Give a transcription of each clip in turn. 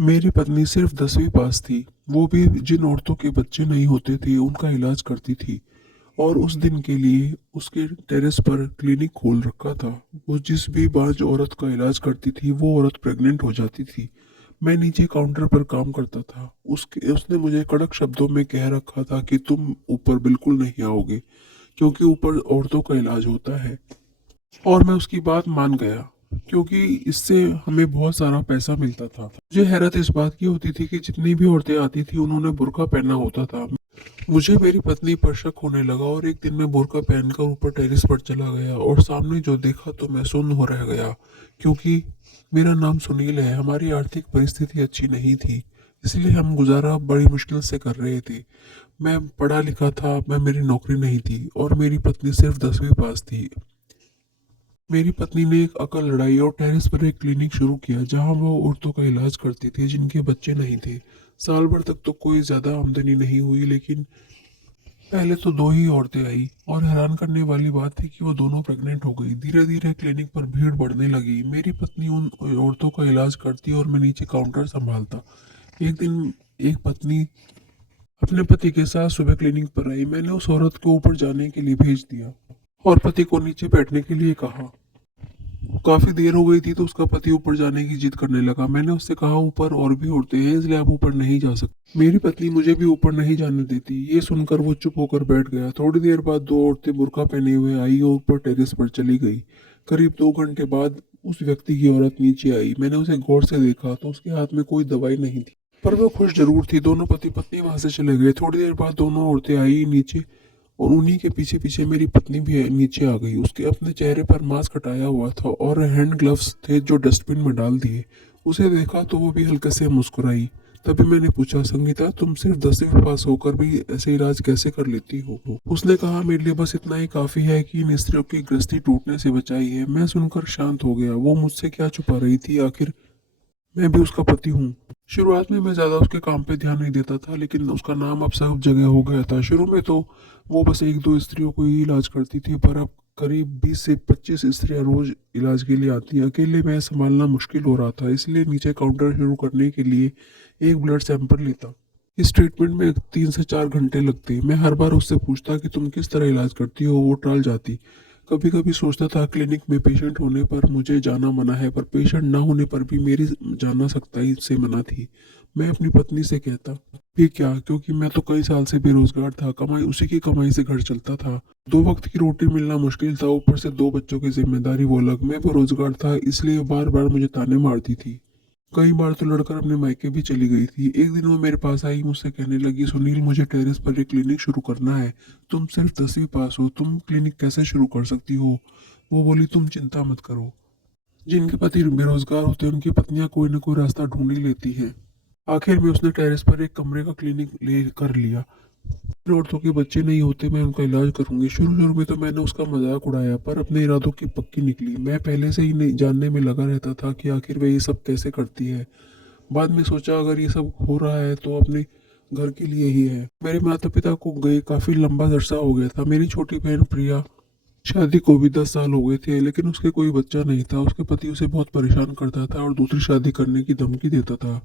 मेरी पत्नी सिर्फ 10वीं पास थी। वो भी जिन औरतों के बच्चे नहीं होते थे उनका इलाज करती थी। और उस दिन के लिए उसके टेरेस पर क्लिनिक खोल रखा था। वो जिस भी बाज औरत का इलाज करती थी वो औरत प्रेग्नेंट हो जाती थी। मैं नीचे काउंटर पर काम करता था। उसने मुझे कड़क शब्दों में कह रखा था कि तुम ऊपर बिल्कुल नहीं आओगे, क्योंकि ऊपर औरतों का इलाज होता है। और मैं उसकी बात मान गया, क्योंकि इससे हमें बहुत सारा पैसा मिलता था। मुझे हैरत इस बात की होती थी कि जितनी भी औरतें आती थी उन्होंने बुर्का पहना होता था। मुझे मेरी पत्नी पर शक होने लगा और एक दिन मैं बुर्का पहनकर ऊपर टेरेस पर चला गया और सामने जो देखा तो मैं सुन्न हो रह गया। क्योंकि मेरा नाम सुनील है, हमारी आर्थिक परिस्थिति अच्छी नहीं थी, इसलिए हम गुजारा बड़ी मुश्किल से कर रहे थे। मैं पढ़ा लिखा था, मैं मेरी नौकरी नहीं थी और मेरी पत्नी सिर्फ 10वीं पास थी। मेरी पत्नी ने एक अकल लड़ाई और टेरेस पर एक क्लिनिक शुरू किया जहां वो औरतों का इलाज करती थी जिनके बच्चे नहीं थे। साल भर तक तो कोई ज्यादा आमदनी नहीं हुई, लेकिन पहले तो दो ही औरतें आई और हैरान करने वाली बात थी कि वो दोनों प्रेग्नेंट हो गई। धीरे धीरे क्लिनिक पर भीड़ बढ़ने लगी। मेरी पत्नी उन औरतों का इलाज करती और मैं नीचे काउंटर संभालता। एक दिन एक पत्नी अपने पति के साथ सुबह क्लिनिक पर आई। मैंने उस औरत को ऊपर जाने के लिए भेज दिया और पति को नीचे बैठने के लिए कहा। काफी देर हो गई थी तो उसका पति ऊपर जाने की जिद करने लगा। मैंने उससे कहा, ऊपर और भी औरतें हैं, इसलिए आप ऊपर नहीं जा सकते। मेरी पत्नी मुझे भी ऊपर नहीं जाने देती। ये सुनकर वो चुप होकर बैठ गया। थोड़ी देर बाद दो औरतें बुर्का पहने हुए आई और ऊपर टेरेस पर चली गई। करीब 2 घंटे बाद उस व्यक्ति की औरत नीचे आई। मैंने उसे गौर से देखा तो उसके हाथ में कोई दवाई नहीं थी, पर वो खुश जरूर थी। दोनों पति पत्नी वहां से चले गए। थोड़ी देर बाद दोनों औरतें आई नीचे और उन्हीं के पीछे पीछे मेरी पत्नी भी नीचे आ गई। उसके अपने चेहरे पर मास्क हटाया हुआ था और हैंड ग्लव्स थे जो डस्टबिन में डाल दिए। उसे देखा तो वो भी हल्के से मुस्कुराई। तभी मैंने पूछा, संगीता, तुम सिर्फ 10वीं पास होकर भी ऐसे इलाज कैसे कर लेती हो? उसने कहा, मेरे लिए बस इतना ही काफी है कि इन स्त्रियों की गृहस्थी टूटने से बचाई है। मैं सुनकर शांत हो गया। वो मुझसे क्या छुपा रही थी? आखिर मैं भी उसका पति हूँ। शुरुआत में मैं ज्यादा उसके काम पे ध्यान नहीं देता था, लेकिन उसका नाम अब सब जगह हो गया था। शुरू में तो वो बस एक दो स्त्रियों को ही इलाज करती थी, पर अब करीब 20 से 25 स्त्रियां रोज इलाज के लिए आती हैं। अकेले मैं संभालना मुश्किल हो रहा था, इसलिए नीचे काउंटर शुरू करने के लिए एक ब्लड सैंपल लेता। इस ट्रीटमेंट में 3 से 4 घंटे लगते। मैं हर बार उससे पूछता कि तुम किस तरह इलाज करती हो, वो टाल जाती। कभी कभी सोचता था क्लिनिक में पेशेंट होने पर मुझे जाना मना है, पर पेशेंट ना होने पर भी मेरी जाना सख्ताई से मना थी। मैं अपनी पत्नी से कहता कि क्या, क्योंकि मैं तो कई साल से बेरोजगार था, कमाई उसी की कमाई से घर चलता था। 2 वक्त की रोटी मिलना मुश्किल था, ऊपर से 2 बच्चों की जिम्मेदारी वो अलग। मैं बेरोजगार था, इसलिए बार बार मुझे ताने मारती थी। कई बार तो लड़कर अपने मायके भी चली गई थी। एक दिन वो मेरे पास आई, मुझसे कहने लगी, सुनील, मुझे टेरेस पर एक क्लिनिक शुरू करना है। तुम सिर्फ 10वीं पास हो, तुम क्लिनिक कैसे शुरू कर सकती हो? वो बोली, तुम चिंता मत करो। जिनके पति बेरोजगार होते हैं उनकी पत्नियां कोई ना कोई रास्ता ढूंढ ही लेती हैं। आखिर में उसने टेरेस पर एक कमरे का क्लिनिक ले कर लिया। जिन औरतों के बच्चे नहीं होते मैं उनका इलाज करूंगी। शुरू शुरू में तो मैंने उसका मजाक उड़ाया, पर अपने इरादों की पक्की निकली। मैं पहले से ही नहीं जानने में लगा रहता था कि आखिर वे ये सब कैसे करती है। बाद में सोचा, अगर ये सब हो रहा है तो अपने घर के लिए ही है। मेरे माता पिता को गए काफी लंबा अरसा हो गया था। मेरी छोटी बहन प्रिया शादी को भी 10 साल हो गए थे, लेकिन उसके कोई बच्चा नहीं था। उसके पति उसे बहुत परेशान करता था और दूसरी शादी करने की धमकी देता था।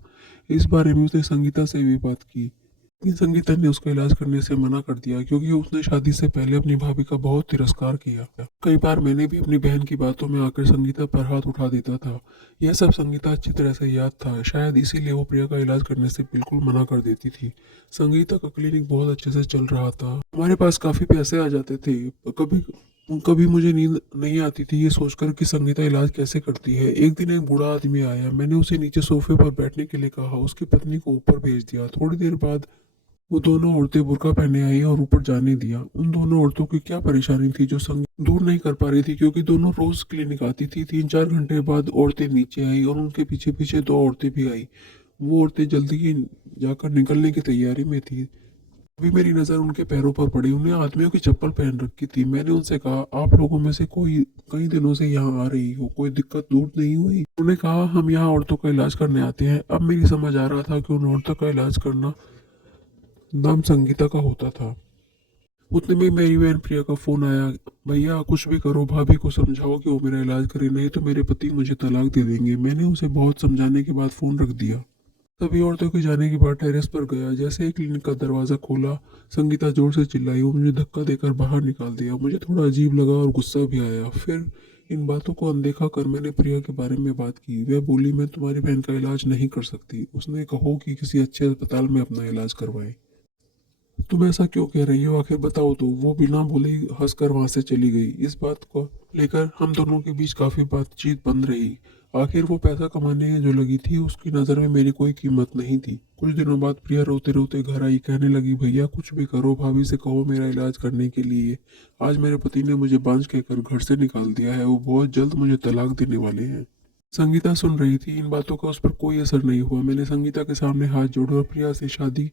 इस बारे में उसने संगीता से भी बात की, लेकिन संगीता ने उसका इलाज करने से मना कर दिया, क्योंकि उसने शादी से पहले अपनी भाभी का बहुत तिरस्कार किया। कई बार मैंने भी अपनी बहन की बातों में आकर संगीता पर हाथ उठा देता था। यह सब संगीता अच्छी तरह से याद था, शायद इसीलिए वो प्रिया का इलाज करने से बिल्कुल मना कर देती थी। संगीता का क्लिनिक बहुत अच्छे से चल रहा था। हमारे पास काफी पैसे आ जाते थे। कभी कभी मुझे नींद नहीं आती थी ये सोचकर कि संगीता इलाज कैसे करती है। एक दिन एक बूढ़ा आदमी आया। मैंने उसे नीचे सोफे पर बैठने के लिए कहा। उसकी पत्नी को ऊपर भेज दिया। थोड़ी देर बाद वो दोनों औरतें बुर्का पहने आई और ऊपर जाने दिया। उन दोनों औरतों की क्या परेशानी थी जो संग दूर नहीं कर पा रही थी, क्योंकि दोनों रोज क्लिनिक आती थी। 3-4 घंटे बाद औरतें नीचे आई और उनके पीछे पीछे दो औरतें भी आई। वो औरतें जल्दी ही जाकर निकलने की तैयारी में थी। अभी मेरी नजर उनके पैरों पर पड़ी। उन्हें आदमियों की चप्पल पहन रखी थी। मैंने उनसे कहा, आप लोगों में से कोई कई दिनों से यहाँ आ रही हो, कोई दिक्कत दूर नहीं हुई? उन्होंने कहा, हम यहाँ औरतों का इलाज करने आते हैं। अब मेरी समझ आ रहा था कि उन औरतों का इलाज करना नाम संगीता का होता था। उतने में मेरी बहन प्रिया का फोन आया। भैया, कुछ भी करो, भाभी को समझाओ कि वो मेरा इलाज करे, नहीं तो मेरे पति मुझे तलाक दे देंगे। मैंने उसे बहुत समझाने के बाद फोन रख दिया। सभी औरतों के जाने के बाद टेरेस पर गया। जैसे ही क्लिनिक का दरवाजा खोला, संगीता जोर से चिल्लाई। वो मुझे धक्का देकर बाहर निकाल दिया। मुझे थोड़ा अजीब लगा और गुस्सा भी आया। फिर इन बातों को अनदेखा कर मैंने प्रिया के बारे में बात की। वह बोली, मैं तुम्हारी बहन का इलाज नहीं कर सकती। उसने कहो कि किसी अच्छे अस्पताल में अपना इलाज करवाएं। तुम ऐसा क्यों कह रही हो, आखिर बताओ तो। वो बिना बोले ही हंसकर वहां से चली गई। इस बात को लेकर हम दोनों के बीच काफी बातचीत बंद रही। आखिर वो पैसा कमाने जो लगी थी, उसकी नज़र में मेरी कोई कीमत नहीं थी। कुछ दिनों बाद प्रिया रोते रोते घर आई। कहने लगी, भैया कुछ भी करो, भाभी से कहो मेरा इलाज करने के लिए। आज मेरे पति ने मुझे बांझ कहकर घर से निकाल दिया है। वो बहुत जल्द मुझे तलाक देने वाले हैं। संगीता सुन रही थी। इन बातों का उस पर कोई असर नहीं हुआ। मैंने संगीता के सामने हाथ जोड़े और प्रिया से, शादी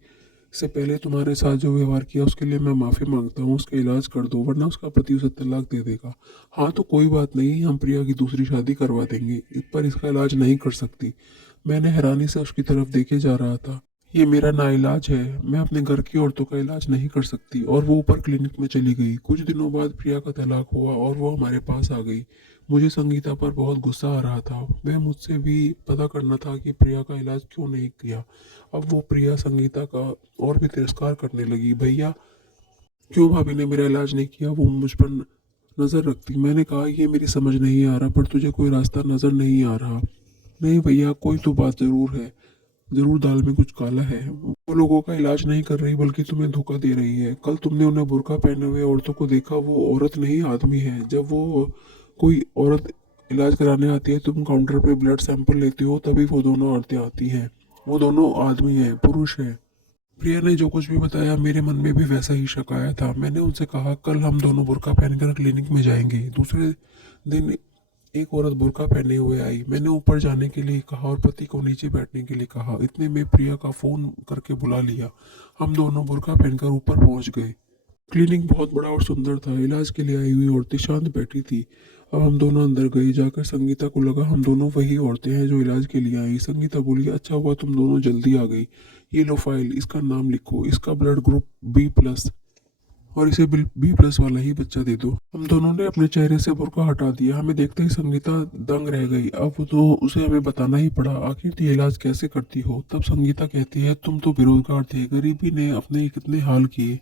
से पहले तुम्हारे साथ जो व्यवहार किया उसके लिए मैं माफ़ी मांगता हूँ। उसका इलाज कर दो, वरना उसका पति उसे तलाक दे देगा। हाँ तो कोई बात नहीं, हम प्रिया की दूसरी शादी करवा देंगे, पर इसका इलाज नहीं कर सकती। मैंने हैरानी से उसकी तरफ देखे जा रहा था। ये मेरा नाइलाज है। मैं अपने घर की औरतों का इलाज नहीं कर सकती। और वो ऊपर क्लिनिक में चली गई। कुछ दिनों बाद प्रिया का तलाक हुआ और वो हमारे पास आ गई। मुझे संगीता पर बहुत गुस्सा आ रहा था। वह मुझसे भी पता करना था कि प्रिया का इलाज क्यों नहीं किया। अब वो प्रिया संगीता का और भी तिरस्कार करने लगी। भैया, क्यों भाभी ने मेरा इलाज नहीं किया, वो मुझ पर नज़र रखती। मैंने कहा, ये मेरी समझ नहीं आ रहा, पर तुझे कोई रास्ता नज़र नहीं आ रहा। नहीं भैया, कोई तो बात ज़रूर है। जरूर दाल में कुछ काला है। वो लोगों का इलाज नहीं कर रही, बल्कि तुम्हें धोखा दे रही है। कल तुमने उन्हें बुर्का पहने हुए औरतों को देखा। वो औरत नहीं, आदमी है। जब वो कोई औरत इलाज कराने आती है, तुम काउंटर पे ब्लड सैंपल लेती हो, तभी वो दोनों औरतें आती हैं। वो दोनों आदमी हैं, पुरुष हैं। प्रिया ने जो कुछ भी बताया, मेरे मन में भी वैसा ही शक आया था। मैंने उनसे कहा, कल हम दोनों बुर्का पहनकर क्लिनिक में जाएंगे। दूसरे दिन एक औरत बुर्का पहने हुए आई। मैंने ऊपर जाने के लिए कहा और पति को नीचे बैठने के लिए कहा। इतने में प्रिया का फोन करके बुला लिया। हम दोनों बुर्का पहनकर ऊपर पहुंच गए। क्लिनिक बहुत बड़ा और सुंदर था। इलाज के लिए आई हुई औरतें शांत बैठी थी। अब हम दोनों अंदर गए। जाकर संगीता को लगा हम दोनों वही औरतें हैं जो इलाज के लिए आई। संगीता बोली, अच्छा हुआ तुम दोनों जल्दी आ गई। ये लो फाइल, इसका नाम लिखो। इसका ब्लड ग्रुप B+, और इसे B+ वाला ही बच्चा दे दो। हम दोनों ने अपने चेहरे से बुर्का हटा दिया। हमें देखते ही संगीता दंग रह गई। अब तो उसे हमें बताना ही पड़ा, आखिर ये इलाज कैसे करती हो। तब संगीता कहती है, तुम तो बेरोजगार थे, गरीबी ने अपने कितने हाल किए।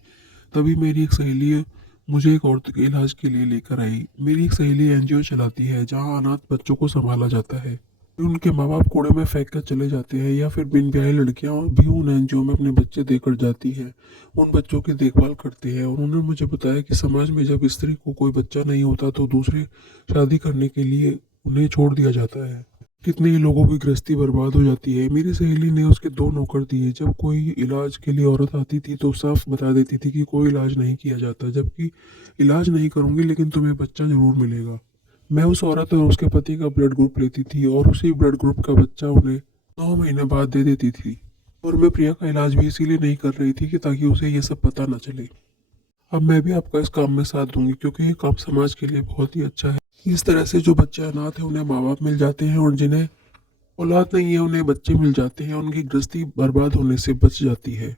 तभी मेरी एक सहेली मुझे एक औरत के इलाज के लिए लेकर आई। मेरी एक सहेली NGO चलाती है, जहाँ अनाथ बच्चों को संभाला जाता है। उनके माँ बाप कूड़े में फेंक कर चले जाते हैं, या फिर बिन ब्याही लड़कियां भी उन NGO में अपने बच्चे देकर जाती हैं। उन बच्चों की देखभाल करती है। उन्होंने मुझे बताया कि समाज में जब स्त्री को कोई बच्चा नहीं होता, तो दूसरे शादी करने के लिए उन्हें छोड़ दिया जाता है। कितने ही लोगों की गृहस्थी बर्बाद हो जाती है। मेरी सहेली ने उसके 2 नौकर दिए। जब कोई इलाज के लिए औरत आती थी, तो साफ बता देती थी कि कोई इलाज नहीं किया जाता, जबकि इलाज नहीं करूंगी लेकिन तुम्हें बच्चा जरूर मिलेगा। मैं उस औरत और उसके पति का ब्लड ग्रुप लेती थी, और उसी ब्लड ग्रुप का बच्चा उन्हें 9 महीने बाद दे देती थी। और मैं प्रिया का इलाज भी इसीलिए नहीं कर रही थी कि ताकि उसे ये सब पता न चले। अब मैं भी आपका इस काम में साथ दूंगी, क्योंकि ये काम समाज के लिए बहुत ही अच्छा है। इस तरह से जो बच्चे अनाथ हैं, उन्हें माँ बाप मिल जाते हैं, और जिन्हें औलाद नहीं है, उन्हें बच्चे मिल जाते हैं। उनकी गृहस्थी बर्बाद होने से बच जाती है।